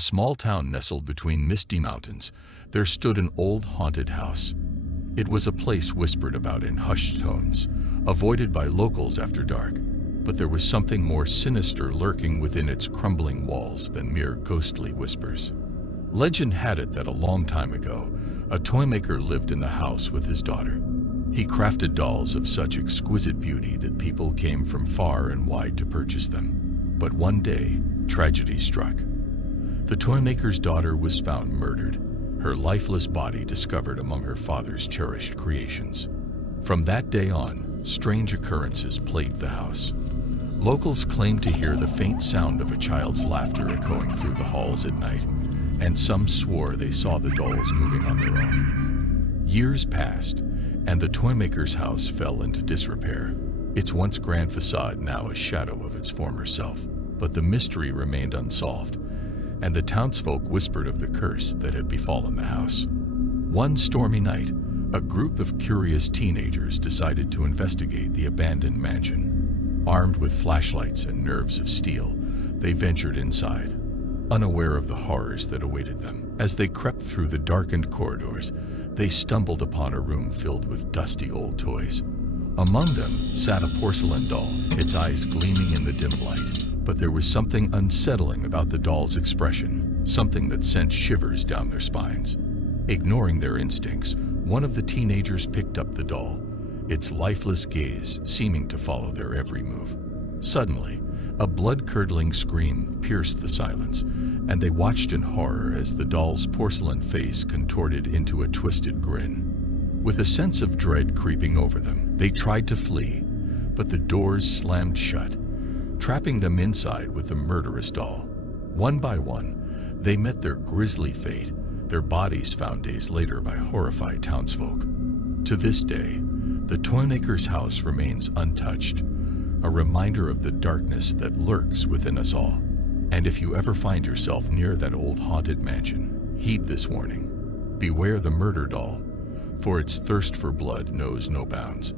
small town nestled between misty mountains, there stood an old haunted house. It was a place whispered about in hushed tones, avoided by locals after dark, but there was something more sinister lurking within its crumbling walls than mere ghostly whispers. Legend had it that a long time ago, a toymaker lived in the house with his daughter. He crafted dolls of such exquisite beauty that people came from far and wide to purchase them. But one day, tragedy struck. The toymaker's daughter was found murdered, her lifeless body discovered among her father's cherished creations. From that day on, strange occurrences plagued the house. Locals claimed to hear the faint sound of a child's laughter echoing through the halls at night, and some swore they saw the dolls moving on their own. Years passed, and the toymaker's house fell into disrepair, its once grand facade now a shadow of its former self. But the mystery remained unsolved, and the townsfolk whispered of the curse that had befallen the house. One stormy night, a group of curious teenagers decided to investigate the abandoned mansion. Armed with flashlights and nerves of steel, they ventured inside, unaware of the horrors that awaited them. As they crept through the darkened corridors, they stumbled upon a room filled with dusty old toys. Among them sat a porcelain doll, its eyes gleaming in the dim light. But there was something unsettling about the doll's expression, something that sent shivers down their spines. Ignoring their instincts, one of the teenagers picked up the doll, its lifeless gaze seeming to follow their every move. Suddenly, a blood-curdling scream pierced the silence, and they watched in horror as the doll's porcelain face contorted into a twisted grin. With a sense of dread creeping over them, they tried to flee, but the doors slammed shut, trapping them inside with the murderous doll. One by one, they met their grisly fate, their bodies found days later by horrified townsfolk. To this day, the toymaker's house remains untouched, a reminder of the darkness that lurks within us all. And if you ever find yourself near that old haunted mansion, heed this warning. Beware the murder doll, for its thirst for blood knows no bounds.